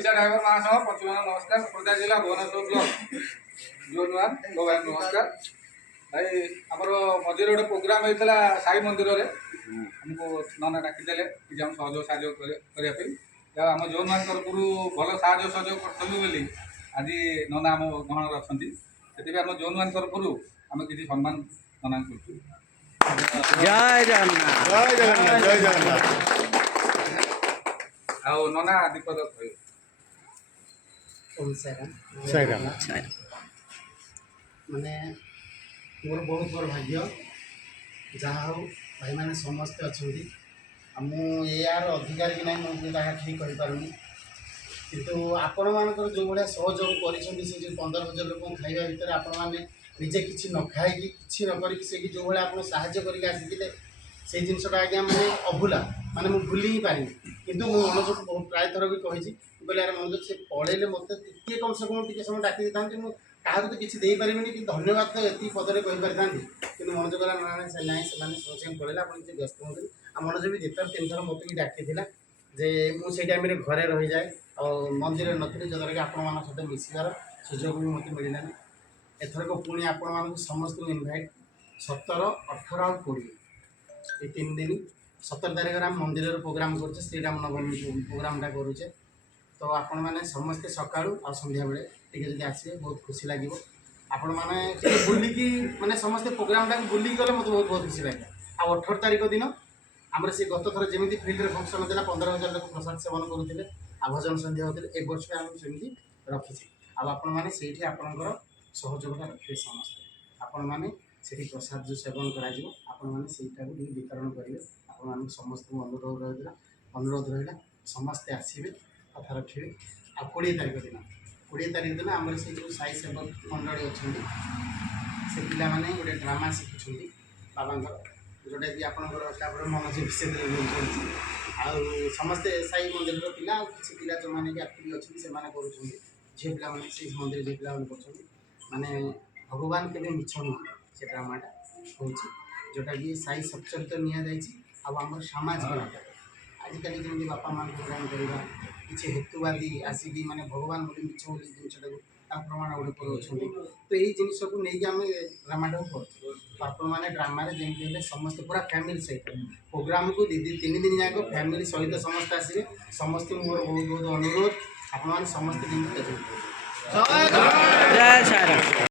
Odisha driver महासंघ पश्चिम नमस्कार खोर्धा जिला भुवनेश्वर ब्लॉक जोन 1 गोवा नमस्कार भाई आमर मझे गोटे प्रोग्राम होता साई मंदिर में हमको नना डाकिदेले कि हम सहयोग करने आम जोन 1 तरफ भल साहय सहयोग करूँ आज नना आम गहण अच्छा से आम जोन 1 तरफ आम किसी सम्मान नना कर जय जगन्नाथ जय जगन्नाथ जय जगन्नाथ आओ नना दीपद माने मोर बहुत बड़ भाग्य जहाँ हो भाई मैंने समस्ते अच्छा यार अधिकार कि ना मुझे ठीक कहीपरूनी किंतु आपण मानकर जो भाया सहयोग कर 15,000 लोक खाଇବା भितर आपण मैंने निजे किसी न खाई कि न करी जो भाया आप साहाଯ୍य करके आसी से जिनसा आज्ञा मैंने अभूला माने मुझे भूली ही पारि किंतु मो मनोज बहुत प्राय थर भी कही कहले यार मनोज से पड़े मत टे कम से कम टे समय डाकी था क्या तो किसी दे पारे कि धन्यवाद तो ये पदरे कही था कि मनोज कहला ना से ना से पड़े आप व्यस्त हूँ आ मनोज भी जितर 3 थर मत भी डाकी जे मुझे टाइम घरे रही जाए और मंदिर नी जद्वारा कि आपण मान सहित मिसार सुजोग भी मत मिलना एथरक पुणी आपण मान समस्त इनभाइट 17, 18 और 20 ये 3 दिन 17 तारीख में मंदिर प्रोग्राम करुचे श्रीराम नवमी प्रोग्रामटा करुचे तो आपण मैंने समस्ते सका आ संध्या बेले टे आसवे बहुत खुशी लगे आपण मैंने बुलिकी माने समस्ते प्रोग्रामटा बुलिकी गले मतलब बहुत बहुत खुशी लगे आ 18 तारीख दिन आमर से गत थर जमी फिल्ड फंक्शन होता 15,000 लोक प्रसाद सेवन करुले आ भजन सन्ध्या होते ए वर्ष आम सेमती रखीचे आपण मैंने से आपणकर सहयोगता रखिए समस्ते आपण मैंने से प्रसाद जो सेवन करा वितरण करेंगे आप समस्त अनुरोध रहा समस्ते आसवे कथा रखिए आ 20 तारीख दिन 20 तारीख दिन आम से जो साई सेवक मंडली अच्छा से पिला माने गोटे ड्रामा शिखुं बाबा जोटा कि आपंकर मनोज विषय आ समस्ते साई मंदिर पिला किसी पिला जो मैंने एक्टिव अच्छे से झील पिला से मंदिर झील पिला माने भगवान के मिछ नुह से ड्रामाटा हो जोटा कि साई सच्चरित निम सामाजिक नाटक आजिकल जमी बापा माँ प्रोग्राम करवा किसी हेतुवादी आसिकी माने भगवान बोली मिछ बोली जिनटा प्रमाण गोटे कर तो यही जिनस को लेकिन आम ड्रामाटा कर तो आपने ड्रामा जमी समस्त पूरा फैमिली सहित प्रोग्राम को 3 दिन जाक फैमिली सहित समस्त आसवे समस्त मोर बहुत बहुत अनुरोध आप समस्त जय साईं।